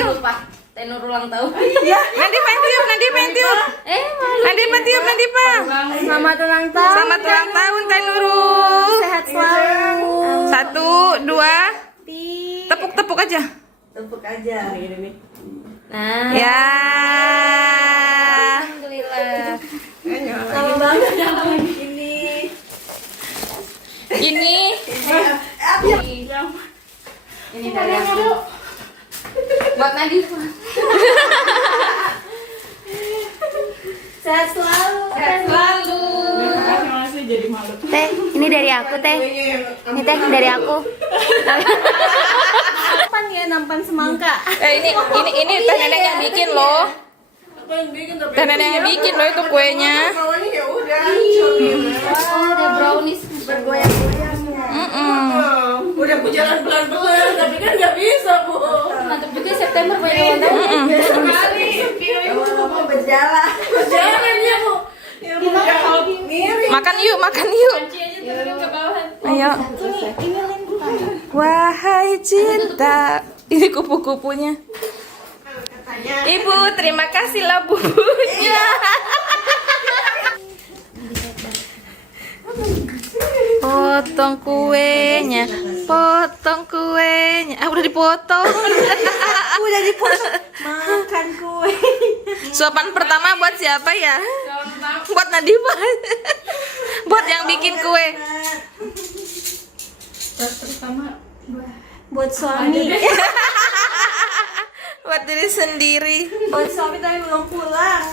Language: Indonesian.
tiup. lupa. Tenor ulang tahun. Nadipa yang tiup, Nadipa yang tiup. Nadipa tiup, Nadipa. Selamat ulang tahun. Selamat ulang tahun Teh Nurul. Sehat selalu. 1, 2. Tepuk-tepuk aja. Tepuk aja gini nih. Nah. Ya. Alhamdulillah. Sama banget ini. Ini Ini dari aku. Buat Nadifa. Sehat selalu. Sehat selalu. Masih jadi malu. Teh, ini dari aku, Teh. Ini Teh dari aku. Nampan ya, nampan semangka. ini Teh Nenek yang bikin loh. Apa yang bikin tapi? Teh Nenek yang bikin loh itu kuenya. Bawahnya ya udah. Oh, ada brownies. Bergoyang-goyang. Udah aku jalan pelan-pelan, tapi kan nggak bisa, Bu. Mantap juga September banyak ulang tahun. Sekali. Kamu mau berjalan. Berjalan ya, Bu. Ya, Bu. Miring. Makan yuk. Ayo. Wahai cinta. Ini kupu-kupunya. Ibu, terima kasih lah bubunya. Potong kuenya. Udah dipotong. Udah dipotong. Makan kue. Suapan pertama buat siapa ya? Buat Nadifa. Buat yang bikin kue. Buat suami. Buat diri sendiri. Buat suami tapi belum pulang.